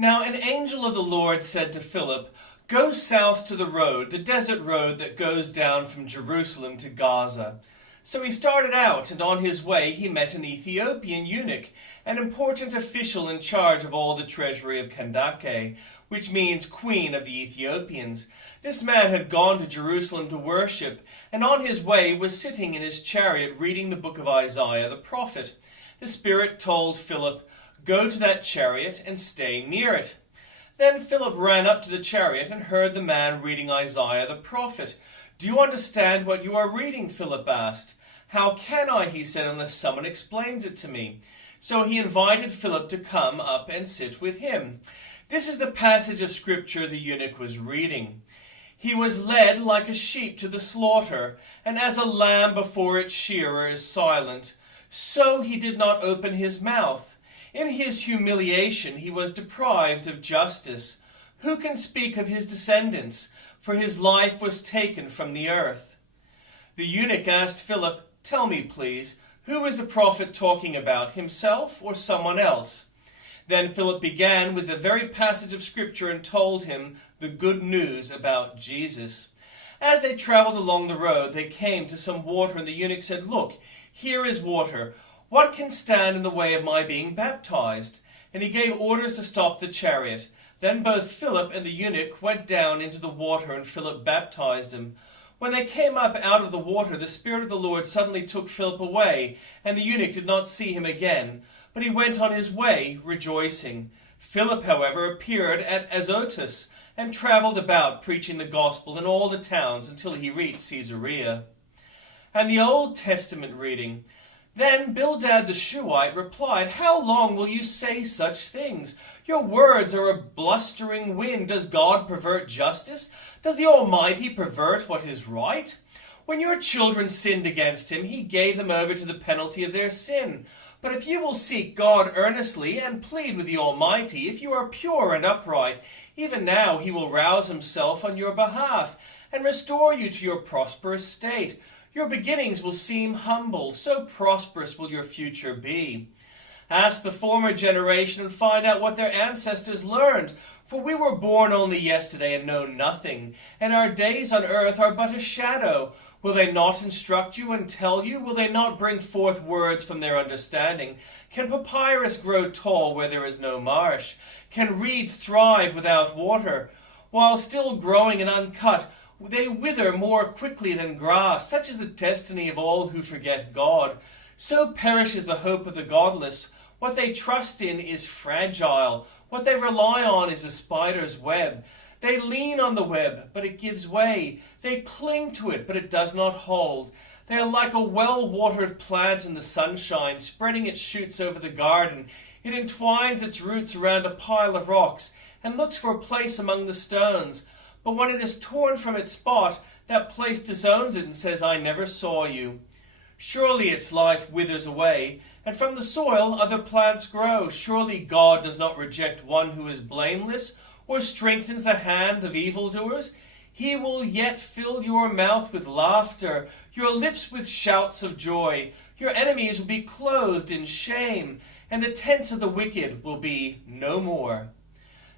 Now an angel of the Lord said to Philip, "Go south to the road, the desert road that goes down from Jerusalem to Gaza." So he started out, and on his way he met an Ethiopian eunuch, an important official in charge of all the treasury of Kandake, which means Queen of the Ethiopians. This man had gone to Jerusalem to worship, and on his way was sitting in his chariot reading the book of Isaiah the prophet. The Spirit told Philip, "Go to that chariot and stay near it." Then Philip ran up to the chariot and heard the man reading Isaiah the prophet. "Do you understand what you are reading?" Philip asked. "How can I," he said, "unless someone explains it to me?" So he invited Philip to come up and sit with him. This is the passage of scripture the eunuch was reading. "He was led like a sheep to the slaughter, and as a lamb before its shearer is silent, so he did not open his mouth. In his humiliation he was deprived of justice. Who can speak of his descendants? For his life was taken from the earth." The eunuch asked Philip, "Tell me, please, who is the prophet talking about, himself or someone else?" Then Philip began with the very passage of scripture and told him the good news about Jesus. As they traveled along the road, they came to some water, and the eunuch said, "Look, here is water. What can stand in the way of my being baptized?" And he gave orders to stop the chariot. Then both Philip and the eunuch went down into the water, and Philip baptized him. When they came up out of the water, the Spirit of the Lord suddenly took Philip away, and the eunuch did not see him again, but he went on his way, rejoicing. Philip, however, appeared at Azotus, and traveled about, preaching the gospel in all the towns until he reached Caesarea. And the Old Testament reading. Then Bildad the Shuhite replied, "How long will you say such things? Your words are a blustering wind. Does God pervert justice? Does the Almighty pervert what is right? When your children sinned against him, he gave them over to the penalty of their sin. But if you will seek God earnestly and plead with the Almighty, if you are pure and upright, even now he will rouse himself on your behalf and restore you to your prosperous state. Your beginnings will seem humble, so prosperous will your future be. Ask the former generation and find out what their ancestors learned, for we were born only yesterday and know nothing, and our days on earth are but a shadow. Will they not instruct you and tell you? Will they not bring forth words from their understanding? Can papyrus grow tall where there is no marsh? Can reeds thrive without water? While still growing and uncut, they wither more quickly than grass. Such is the destiny of all who forget God. So perishes the hope of the godless. What they trust in is fragile. What they rely on is a spider's web. They lean on the web, but it gives way. They cling to it, but it does not hold. They are like a well-watered plant in the sunshine, spreading its shoots over the garden. It entwines its roots around a pile of rocks and looks for a place among the stones. But when it is torn from its spot, that place disowns it and says, "I never saw you." Surely its life withers away, and from the soil other plants grow. Surely God does not reject one who is blameless, or strengthens the hand of evildoers. He will yet fill your mouth with laughter, your lips with shouts of joy. Your enemies will be clothed in shame, and the tents of the wicked will be no more.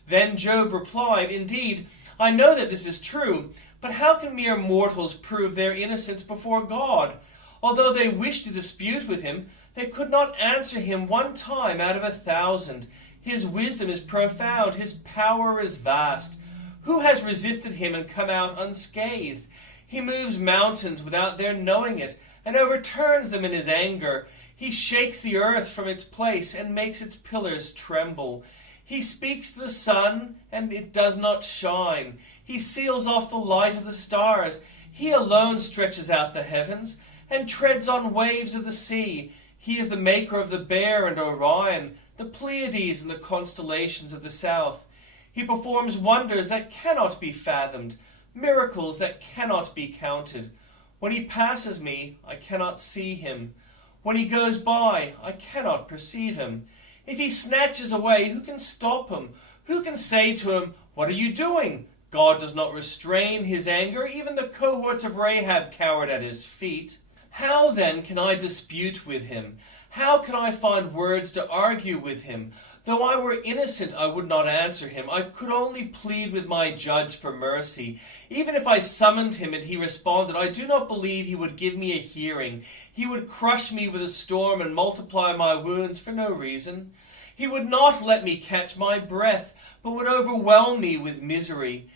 Then Job replied, "Indeed, I know that this is true, but how can mere mortals prove their innocence before God? Although they wished to dispute with him, they could not answer him one time out of 1,000. His wisdom is profound, his power is vast. Who has resisted him and come out unscathed? He moves mountains without their knowing it, and overturns them in his anger. He shakes the earth from its place and makes its pillars tremble. He speaks to the sun, and it does not shine. He seals off the light of the stars. He alone stretches out the heavens, and treads on waves of the sea. He is the maker of the Bear and Orion, the Pleiades and the constellations of the south. He performs wonders that cannot be fathomed, miracles that cannot be counted. When he passes me, I cannot see him. When he goes by, I cannot perceive him. If he snatches away, who can stop him? Who can say to him, 'What are you doing?' God does not restrain his anger. Even the cohorts of Rahab cowered at his feet. How then can I dispute with him? How can I find words to argue with him? Though I were innocent, I would not answer him. I could only plead with my judge for mercy. Even if I summoned him and he responded, I do not believe he would give me a hearing. He would crush me with a storm and multiply my wounds for no reason. He would not let me catch my breath, but would overwhelm me with misery.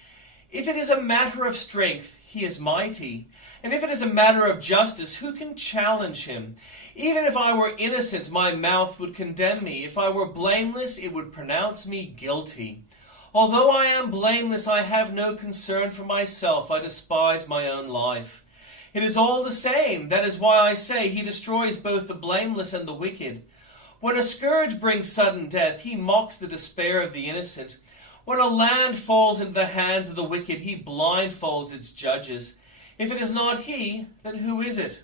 If it is a matter of strength, he is mighty. And if it is a matter of justice, who can challenge him? Even if I were innocent, my mouth would condemn me. If I were blameless, it would pronounce me guilty. Although I am blameless, I have no concern for myself. I despise my own life. It is all the same. That is why I say he destroys both the blameless and the wicked. When a scourge brings sudden death, he mocks the despair of the innocent. When a land falls into the hands of the wicked, he blindfolds its judges. If it is not he, then who is it?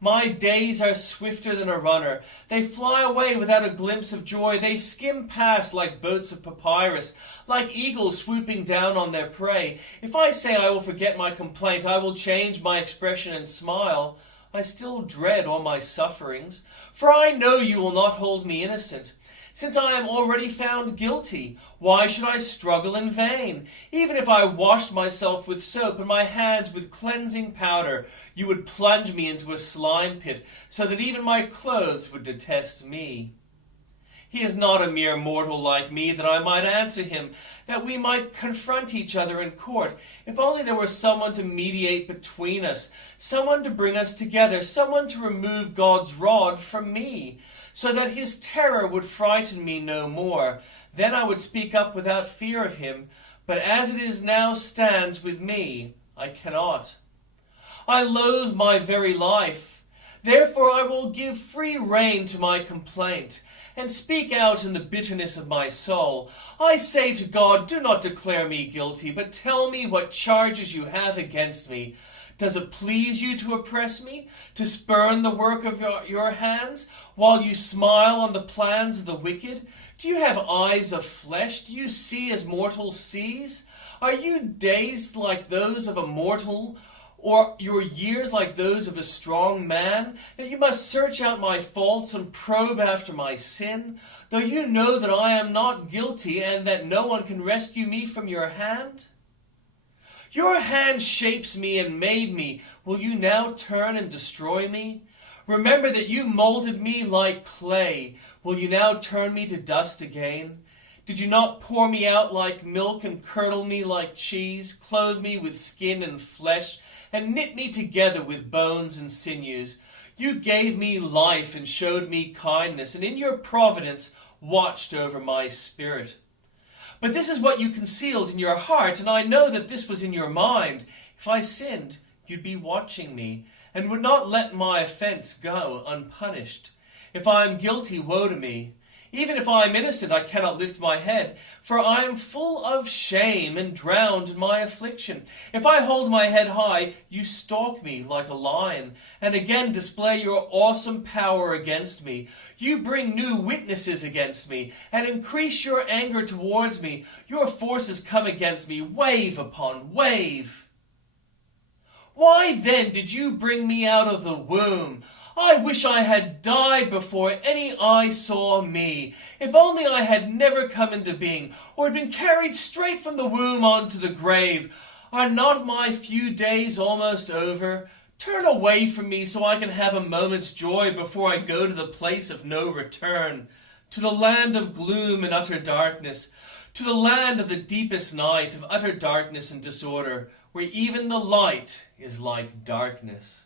My days are swifter than a runner. They fly away without a glimpse of joy. They skim past like boats of papyrus, like eagles swooping down on their prey. If I say I will forget my complaint, I will change my expression and smile, I still dread all my sufferings, for I know you will not hold me innocent. Since I am already found guilty, why should I struggle in vain? Even if I washed myself with soap and my hands with cleansing powder, you would plunge me into a slime pit, so that even my clothes would detest me. He is not a mere mortal like me, that I might answer him, that we might confront each other in court. If only there were someone to mediate between us, someone to bring us together, someone to remove God's rod from me, so that his terror would frighten me no more. Then I would speak up without fear of him, but as it is now stands with me, I cannot. I loathe my very life. Therefore I will give free rein to my complaint, and speak out in the bitterness of my soul. I say to God, do not declare me guilty, but tell me what charges you have against me. Does it please you to oppress me, to spurn the work of your hands, while you smile on the plans of the wicked? Do you have eyes of flesh? Do you see as mortals sees? Are your days like those of a mortal, or your years like those of a strong man, that you must search out my faults and probe after my sin, though you know that I am not guilty and that no one can rescue me from your hand? Your hand shapes me and made me. Will you now turn and destroy me? Remember that you molded me like clay. Will you now turn me to dust again? Did you not pour me out like milk and curdle me like cheese, clothe me with skin and flesh, and knit me together with bones and sinews? You gave me life and showed me kindness, and in your providence watched over my spirit. But this is what you concealed in your heart, and I know that this was in your mind. If I sinned, you'd be watching me, and would not let my offense go unpunished. If I am guilty, woe to me. Even if I am innocent, I cannot lift my head, for I am full of shame and drowned in my affliction. If I hold my head high, you stalk me like a lion, and again display your awesome power against me. You bring new witnesses against me, and increase your anger towards me. Your forces come against me, wave upon wave. Why then did you bring me out of the womb? I wish I had died before any eye saw me. If only I had never come into being, or had been carried straight from the womb on to the grave. Are not my few days almost over? Turn away from me so I can have a moment's joy before I go to the place of no return, to the land of gloom and utter darkness, to the land of the deepest night, of utter darkness and disorder, where even the light is like darkness.